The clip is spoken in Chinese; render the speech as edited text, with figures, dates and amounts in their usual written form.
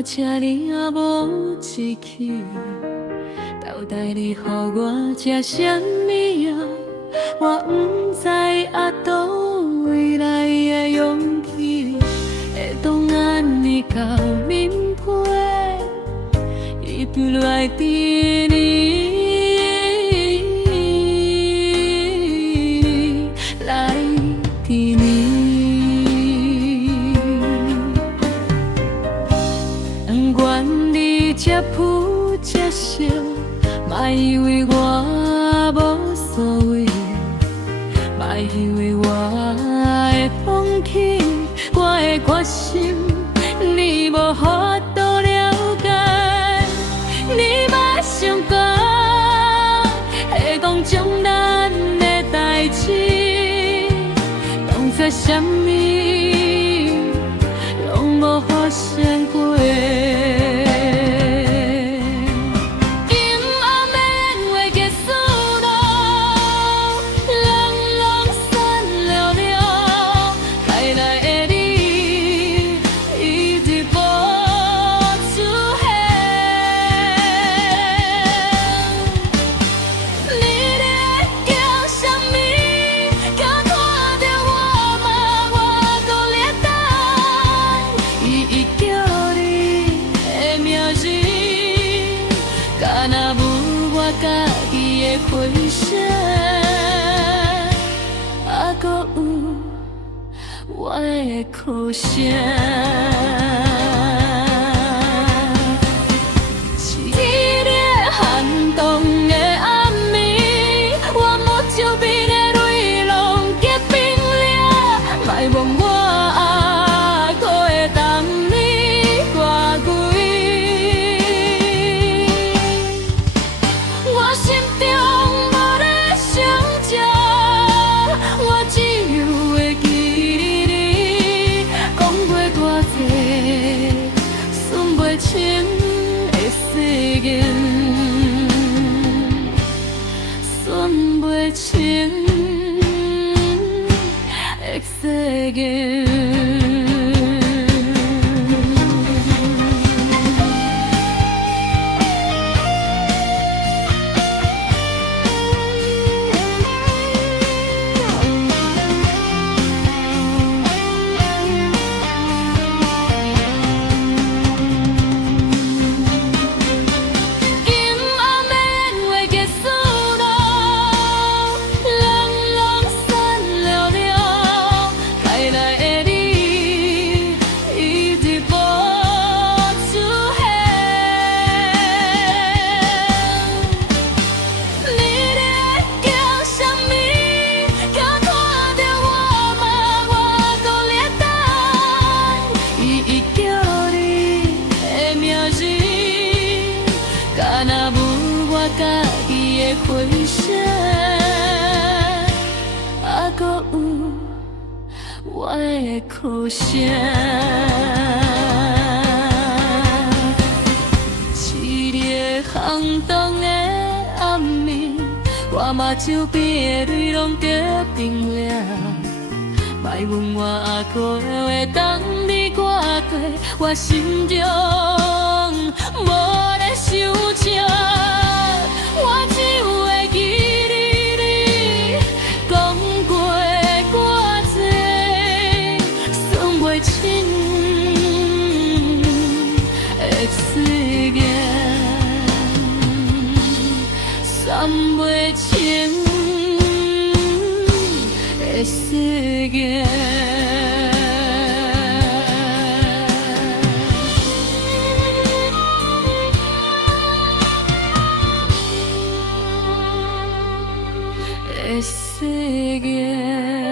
我这呢啊无志气，交代你，予我吃啥物啊？我不知啊，倒位来的勇气，会当安尼到面皮，伊对来伫你。 来伫你，愿你接付接受，莫以为我无所谓，莫以为我会放弃，我的决心你无法度了解，你莫想过会当将咱的代志。 在什么拢无发生过。今暗的话结束咯，人拢散了了，该来的你一直无出现。你在叫什么？ 家己的回声，还阁有我的哭声。一个寒冬的暗暝，我目睭边的泪拢结冰了，莫问我还阁会当你偌久。 我心中无咧想着，我只有会记你，讲过偌济算袂清的誓言，算袂清的誓言。 家己的回声，还阁有我的哭声。一个寒冬的暗暝，我目睭边的泪拢结冰了。莫问我还阁会当你挂过，我心中无咧想着。 我只有会记你讲过偌济算袂清的誓言，算袂清的誓言。 誓言。